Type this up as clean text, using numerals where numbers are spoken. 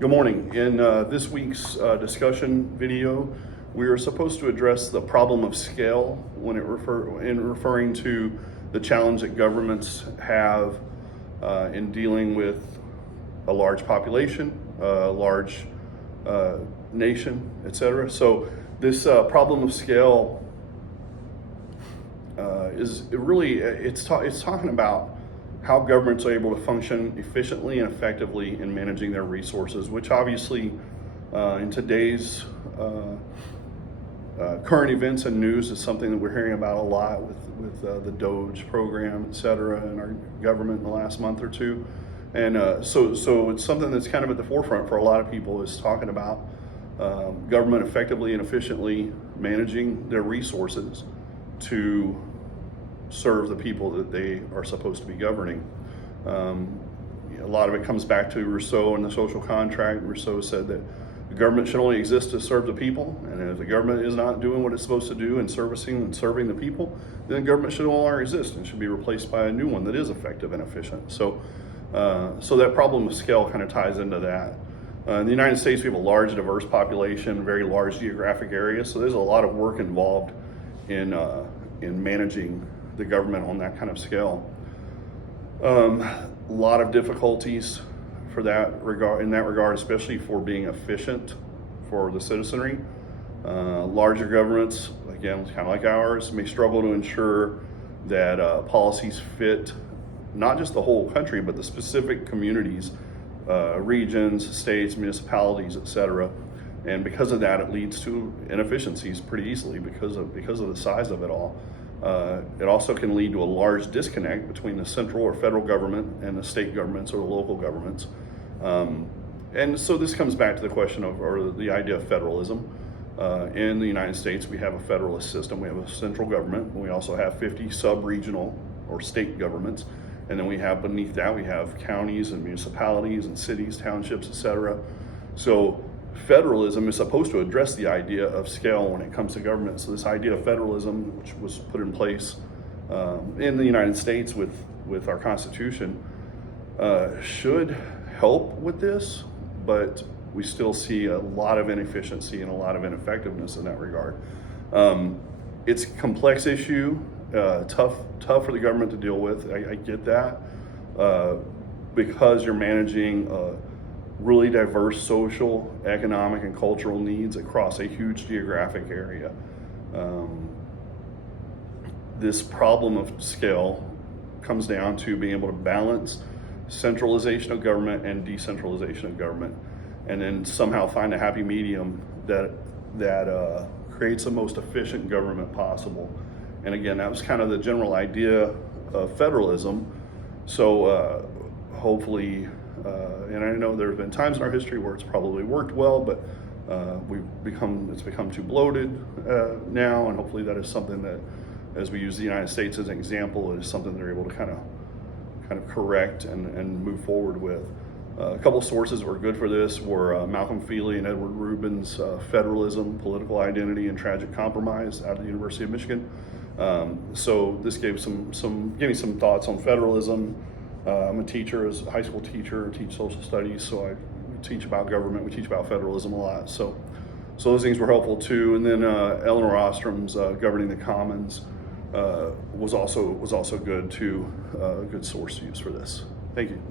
Good morning. In this week's discussion video, we are supposed to address the problem of scale when referring to the challenge that governments have in dealing with a large population, a large nation, etc. So this problem of scale it's talking about how governments are able to function efficiently and effectively in managing their resources, which obviously in today's current events and news is something that we're hearing about a lot with the DOGE program, et cetera, in our government in the last month or two. And so it's something that's kind of at the forefront for a lot of people, is talking about government effectively and efficiently managing their resources to serve the people that they are supposed to be governing. A lot of it comes back to Rousseau and the social contract. Rousseau said that the government should only exist to serve the people, and if the government is not doing what it's supposed to do in serving the people, then government should no longer exist and should be replaced by a new one that is effective and efficient. So that problem of scale kind of ties into that. In the United States, we have a large, diverse population, very large geographic area, so there's a lot of work involved in managing the government on that kind of scale. A lot of difficulties in that regard, especially for being efficient for the citizenry. Larger governments, again, kind of like ours, may struggle to ensure that policies fit not just the whole country, but the specific communities, regions, states, municipalities, etc. And because of that, it leads to inefficiencies pretty easily because of the size of it all. It also can lead to a large disconnect between the central or federal government and the state governments or the local governments. And so this comes back to the question of, or the idea of federalism. In the United States, we have a federalist system. We have a central government. We also have 50 sub-regional or state governments. And then we have, beneath that, we have counties and municipalities and cities, townships, etc. So federalism is supposed to address the idea of scale when it comes to government. So this idea of federalism, which was put in place in the United States with our Constitution, should help with this, but we still see a lot of inefficiency and a lot of ineffectiveness in that regard. It's a complex issue, tough for the government to deal with. I get that, because you're managing really diverse social, economic, and cultural needs across a huge geographic area. This problem of scale comes down to being able to balance centralization of government and decentralization of government, and then somehow find a happy medium that creates the most efficient government possible. And again, that was kind of the general idea of federalism. So hopefully, and I know there have been times in our history where it's probably worked well, but it's become too bloated now, and hopefully that is something that, as we use the United States as an example, is something they're able to kind of correct and move forward with. A couple sources that were good for this were Malcolm Feely and Edward Rubin's Federalism, Political Identity, and Tragic Compromise out of the University of Michigan. So this gave me some thoughts on federalism. I'm a teacher, as a high school teacher, I teach social studies, so we teach about government, we teach about federalism a lot. So those things were helpful too. And then Eleanor Ostrom's Governing the Commons was also good too, a good source to use for this. Thank you.